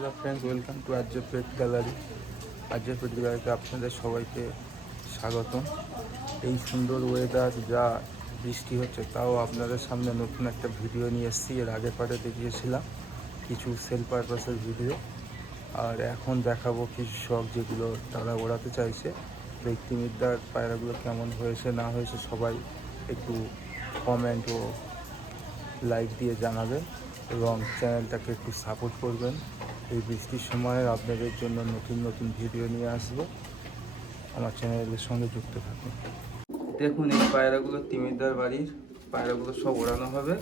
Hello friends, welcome to Arya pet gallery. Arya pet গ্যালারিতে আপনাদের সবাইকে স্বাগতম। এই সুন্দর ওয়েদার, যা বৃষ্টি হচ্ছে, তাও আপনাদের সামনে নতুন একটা ভিডিও নিয়ে এসেছি। এর আগে পারে দেখিয়েছিলাম কিছু সেল পারপাসের ভিডিও, আর এখন দেখাবো কিছু শখ যেগুলো তারা ওড়াতে চাইছে। ব্যক্তিমিদ্যার পায়রাগুলো কেমন হয়েছে না হয়েছে সবাই একটু কমেন্ট ও লাইক দিয়ে জানাবেন এবং চ্যানেলটাকে একটু সাপোর্ট করবেন। এই বৃষ্টির সময় আপনাদের জন্য নতুন নতুন ভিডিও নিয়ে আসবো। আমার চ্যানেলের সঙ্গে যুক্ত থাকুন। দেখুন, এই পায়রাগুলো তিমিরদার বাড়ির পায়রাগুলো সব ওড়ানো হবে।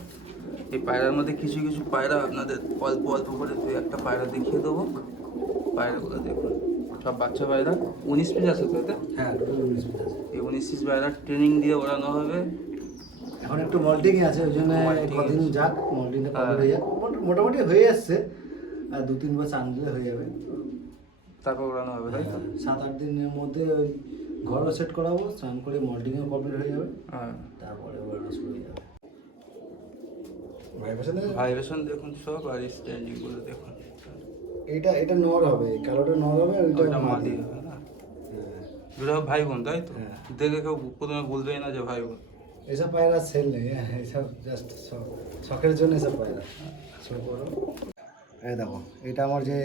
এই পায়রার মধ্যে কিছু কিছু পায়রা আপনাদের অল্প অল্প করে দুই একটা পায়রা দেখিয়ে দেবো। পায়রাগুলো দেখুন, সব বাচ্চা পায়রা। 19 পিস আছে তো এতে? হ্যাঁ, টোটাল 19 পিস আছে। এই 19 পিস পায়রা ট্রেনিং দিয়ে ওড়ানো হবে। এখন একটু মল্টিং আছে, ওই জন্য কদিন যাক, মল্টিংটা কমপ্লিট হয়ে যাক। মোটামুটি হয়ে আসছে, আর 2-3 বার চান দিলে হয়ে যাবে। তারপর ওড়ানো হবে, তাই তো? 7-8 দিনের মধ্যে ওই ঘরও সেট করাবো, স্নান করে মল্টিংও কমপ্লিট হয়ে যাবে। হ্যাঁ, তারপরে ওড়ানো শুরু হয়ে যাবে। ভাইব্রেশন দেখুন সব, আর স্ট্যান্ডিংগুলো দেখুন। এটা নর হবে, কালোটা নর হবে, ওইটা মাদি হবে না? দুটো ভাই বোন, তাই তো? হ্যাঁ। দেখে কেউ প্রথমে বলবেই না যে ভাই বোন। এসব পায়রা সেল নেই, এসব জাস্ট শখের জন্য এসব পায়রা। এই দেখো, এটা আমার যে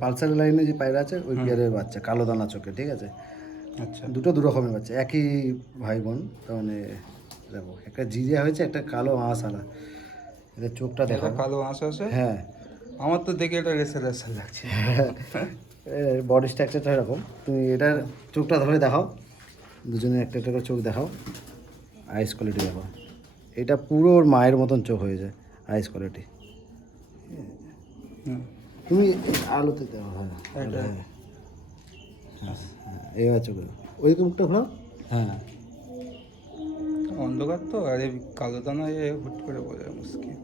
পালসার লাইনে যে পায়রা আছে, ওই পেয়ারের বাচ্চা, কালো দানা চোখে, ঠিক আছে? আচ্ছা, দুটো দু রকমের বাচ্চা, একই ভাই বোন। তার মানে দেখো, একটা জিরিয়া হয়েছে, একটা কালো আঁশ আলা। এটা চোখটা দেখো, কালো আঁশ আছে। হ্যাঁ। আমার তো দেখে এটা রেসের রেসের লাগছে। বডি স্ট্রাকচারটা এরকম। তুমি এটার চোখটা ধরে দেখাও, দুজনে একটা একটা করে চোখ দেখাও, আইস কোয়ালিটি দেখো। এটা পুরো ওর মায়ের মতন চোখ হয়ে যায়, আইস কোয়ালিটি। তুমি আলোতে দেওয়া, হ্যাঁ হ্যাঁ, এইবার চোখ ওইদিকে মুখটা ঘোরাও। হ্যাঁ, অন্ধকার তো, আর এই কালো দানা হুট করে বোঝা মুশকিল।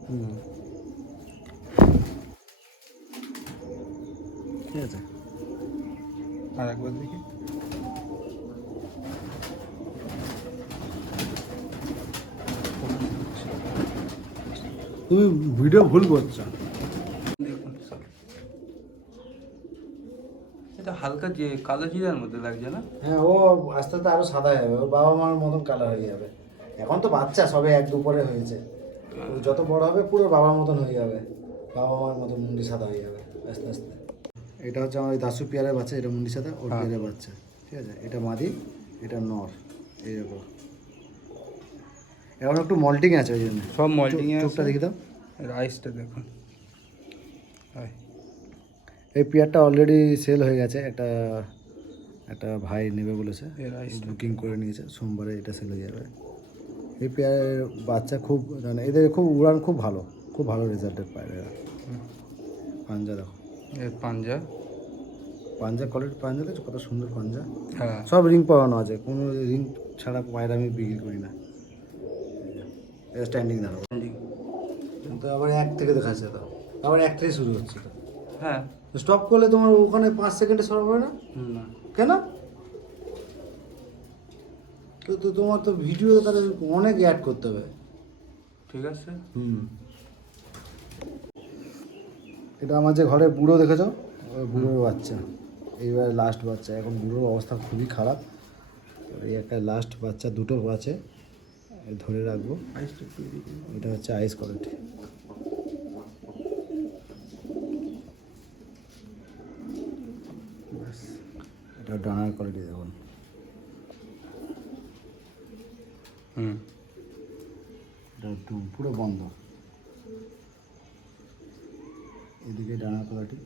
ঠিক আছে। আর একবার দেখি। তুমি ভিডিও ভুল করছো। দেখুন সব, এটা হালকা যে কালো জিরার মধ্যে লাগছে না? হ্যাঁ, ও আস্তে আস্তে আরো সাদা যাবে, ওর বাবা মার মতন কালার হয়ে যাবে। এখন তো বাচ্চা, সবে 1-2 পরে হয়েছে। ও যত বড় হবে পুরো বাবার মতন হয়ে যাবে, বাবা মার মতন মুন্ডি সাদা হয়ে যাবে আস্তে আস্তে। এটা হচ্ছে আমার ওই দাসু পেয়ারের বাচ্চা, এটা মুন্ডি সাদা, ওর পেয়ারের বাচ্চা, ঠিক আছে? এটা মাদি, এটা নর, এইরকম। এখন একটু মল্টিং আছে, ওই জন্য সব মল্টিং এ চোখটা দেখি দাও। রাইসটা দেখুন। এই পেয়ারটা অলরেডি সেল হয়ে গেছে, একটা একটা ভাই নেবে বলেছে, বুকিং করে নিয়েছে, সোমবারে এটা সেল হয়ে যাবে। এই পেয়ারের বাচ্চা খুব, মানে এদের খুব উড়ান খুব ভালো, খুব ভালো রেজাল্টের পায়রা। পাঞ্জা দেখো, পাঞ্জা কোয়ালিটি, পাঞ্জা দেখছো কত সুন্দর পাঞ্জা। হ্যাঁ, সব রিং পরানো আছে, কোনো রিং ছাড়া পায়রা আমি বিক্রি করি না। স্ট্যান্ডিং দেখো, কিন্তু আবার 1 থেকে দেখাচ্ছে, তো আবার 1 থেকে শুরু হচ্ছে। তো হ্যাঁ, স্টপ করলে তোমার ওখানে 5 সেকেন্ডে সরব হয় না না কেন? তো তোমার তো ভিডিও তাহলে অনেক অ্যাড করতে হবে। ঠিক আছে। এটা আমার যে ঘরে বুড়ো দেখেছো, ওই বুড়োর বাচ্চা, এইবার লাস্ট বাচ্চা। এখন বুড়োর অবস্থা খুবই খারাপ, এই একটা লাস্ট বাচ্চা, দুটো আছে, ধরে রাখবো। এটা হচ্ছে আইস কোয়ালিটি। এটা ডানার কোয়ালিটি দেখুন। এটা একটু পুরো বন্ধ, এদিকে ডানার কোয়ালিটি,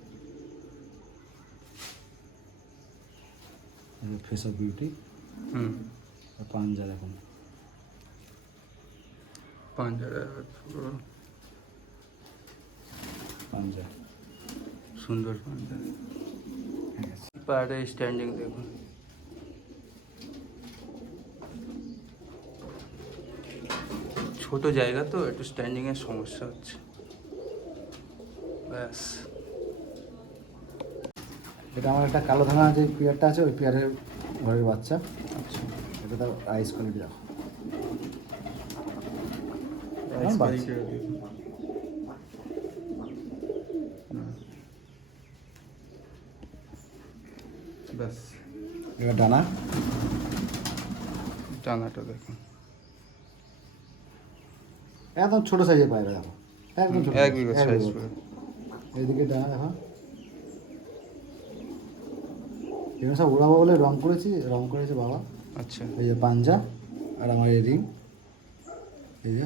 ফেস অফ বিউটি। পাঞ্জা দেখুন, পাঞ্জা সুন্দর পাঞ্জা। পায়রা স্ট্যান্ডিং দেখুন। ছোট জায়গা তো, একটু স্ট্যান্ডিং এর সমস্যা হচ্ছে, ব্যাস। এটা আমার একটা কালো ধানা যে পেয়ারটা আছে, ওই পেয়ারের ঘরের বাচ্চা। আচ্ছা, এটা তার আইস কোয়ালিটি দেখো, ব্যাস, এবার ডানা, ডানাটা দেখুন একদম ছোট সাইজের পায়রা দেখো, একদম ছোট এক বিঘা সাইজ বিঘা। করে। এইদিকে ডানা দেখো, এগুলো সব উড়াবো বলে রং করেছে বাবা। আচ্ছা, এই যে পাঞ্জা আর আমার এই রিং, এই যে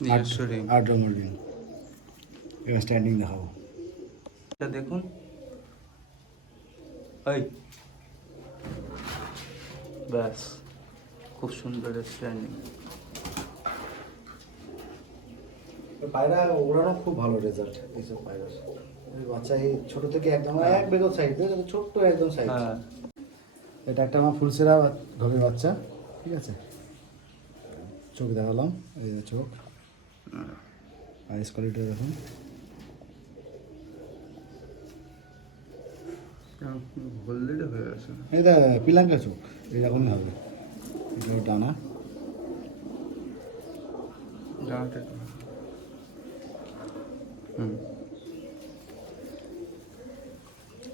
নিজস্ব ring। 8 রঙের রিং। এবার স্ট্যান্ডিং দেখাবো। এটা দেখুন, এই ব্যাস, খুব সুন্দর স্ট্যান্ডিং। পায়রা ওড়ানো খুব ভালো রেজাল্ট এইসব পায়রার। ওই বাচ্চা এই ছোট থেকে একদম এক বেগর সাইজ, ছোট্ট একদম সাইজ। হ্যাঁ, এটা একটা আমার ফুলসেরা ঢোকের বাচ্চা, ঠিক আছে। চোখ দেখালাম, এই যে চোখ, আইস কোয়ালিটি দেখুন। হলদেটে হয়ে গেছে। এটা পিলাঙ্কা চোখ, এরকমই হবে। এটা ওর ডানা, ডানাটা একটু- হুম,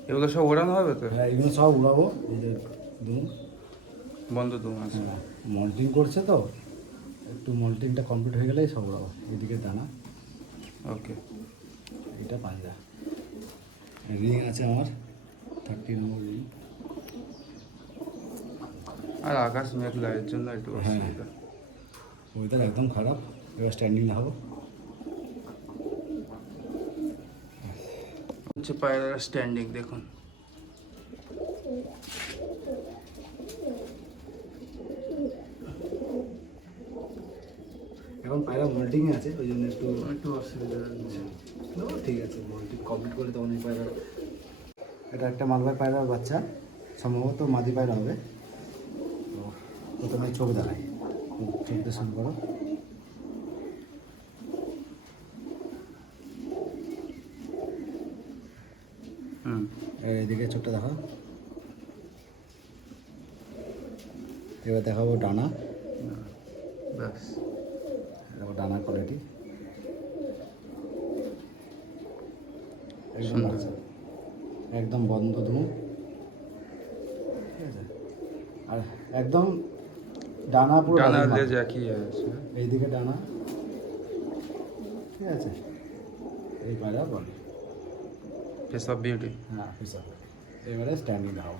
এগুলো সব ওড়ানো হবে তো? হ্যাঁ এগুলো সব উড়াবো। এই যে দুম, বন্ধ দু মাস। হ্যাঁ মল্টিং করছে তো, একটু মল্টিংটা কমপ্লিট হয়ে গেলেই সব উড়াবো। এদিকে দানা, ওকে। এটা পাঞ্জা, রিং আছে আমার 30 নম্বর রিং। আর আকাশ মেঘলা, এর জন্য একটু হ্যাঁ। অসুবিধা। ওয়েদার একদম খারাপ। এবার স্ট্যান্ডিং হবো। হচ্ছে পায়রার স্ট্যান্ডিং দেখুন। এখন পায়রা মল্টিংয়ে আছে, ওই জন্য একটু একটু অসুবিধা হচ্ছে। ঠিক আছে, মল্টিং কমপ্লিট করলে তখন এই পায়রা। এটা একটা মালবাই পায়রার বাচ্চা, সম্ভবত মাদি পায়রা হবে। তো প্রথমে চোখ দেখাই, চোখ দিয়ে শুরু করো। হুম, এদিকে চোখটা দেখো। এবার দেখাবো ডানা, ব্যাস। দেখো ডানার কোয়ালিটি একদম সুন্দর। বাচ্চা, একদম বন্ধ ধুম, ঠিক আছে। আর একদম ডানা পুরো ডানার ডানার লেজ মাপ। একই আছে। এইদিকে ডানা, ঠিক আছে। এই পায়রা বলে ফেস অফ বিউটি। হ্যাঁ, এবারে স্ট্যান্ডিং দাও।